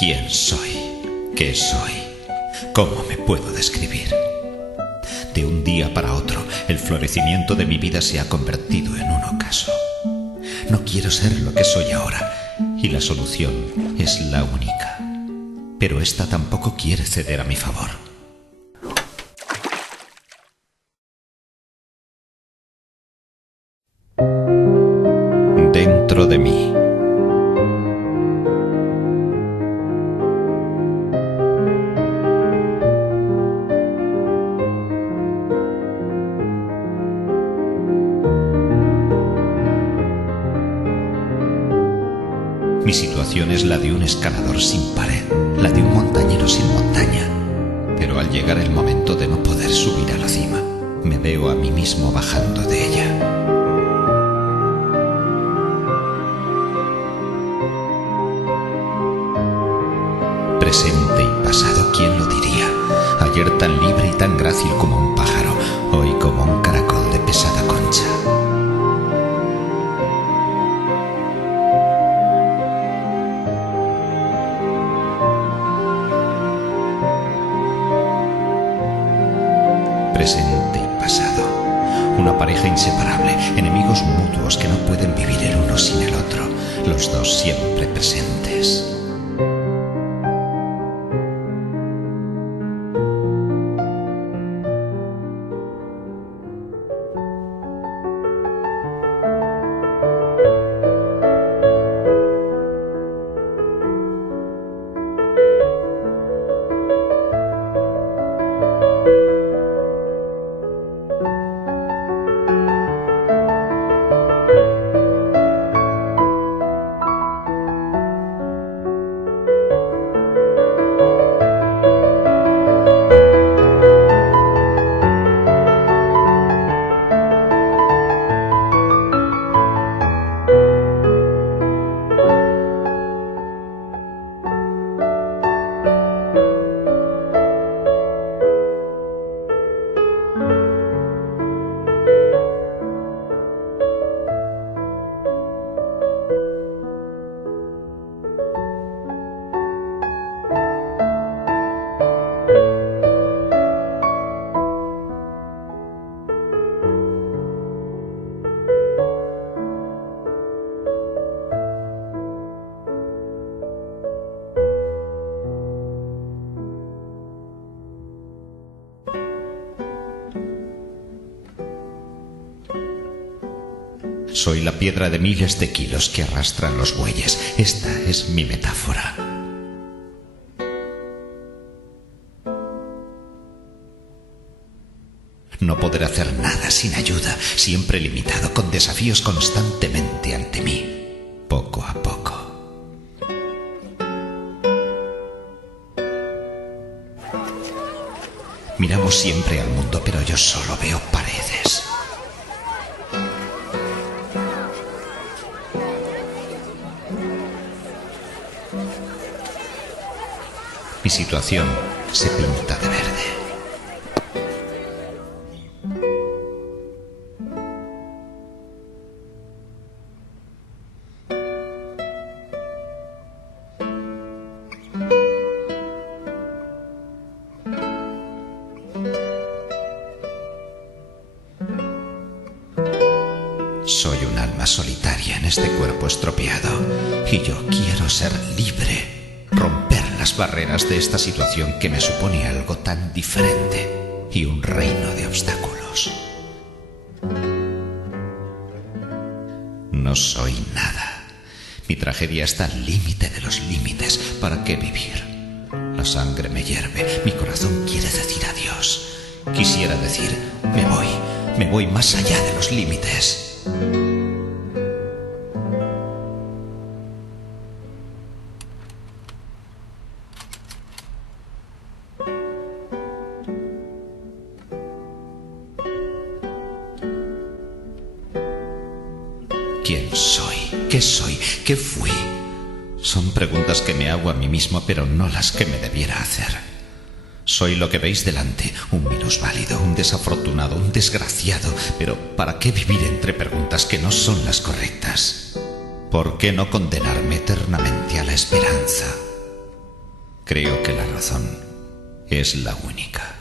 ¿Quién soy? ¿Qué soy? ¿Cómo me puedo describir? De un día para otro, el florecimiento de mi vida se ha convertido en un ocaso. No quiero ser lo que soy ahora, y la solución es la única. Pero esta tampoco quiere ceder a mi favor. Dentro de mí. Mi situación es la de un escalador sin pared, la de un montañero sin montaña. Pero al llegar el momento de no poder subir a la cima, me veo a mí mismo bajando de ella. Presente y pasado, ¿quién lo diría? Ayer tan libre y tan grácil como un pájaro, hoy como un caracol de pesada concha. Presente y pasado, una pareja inseparable, enemigos mutuos que no pueden vivir el uno sin el otro, los dos siempre presentes. Soy la piedra de miles de kilos que arrastran los bueyes. Esta es mi metáfora. No poder hacer nada sin ayuda, siempre limitado, con desafíos constantemente ante mí, poco a poco. Miramos siempre al mundo, pero yo solo veo paredes. Mi situación se pinta de verde. Soy un alma solitaria en este cuerpo estropeado y yo quiero ser libre, romper las barreras de esta situación que me supone algo tan diferente y un reino de obstáculos. No soy nada. Mi tragedia está al límite de los límites. ¿Para qué vivir? La sangre me hierve, mi corazón quiere decir adiós. Quisiera decir, me voy más allá de los límites. ¿Quién soy? ¿Qué soy? ¿Qué fui? Son preguntas que me hago a mí mismo, pero no las que me debiera hacer. Soy lo que veis delante, un minusválido, un desafortunado, un desgraciado, pero ¿para qué vivir entre preguntas que no son las correctas? ¿Por qué no condenarme eternamente a la esperanza? Creo que la razón es la única.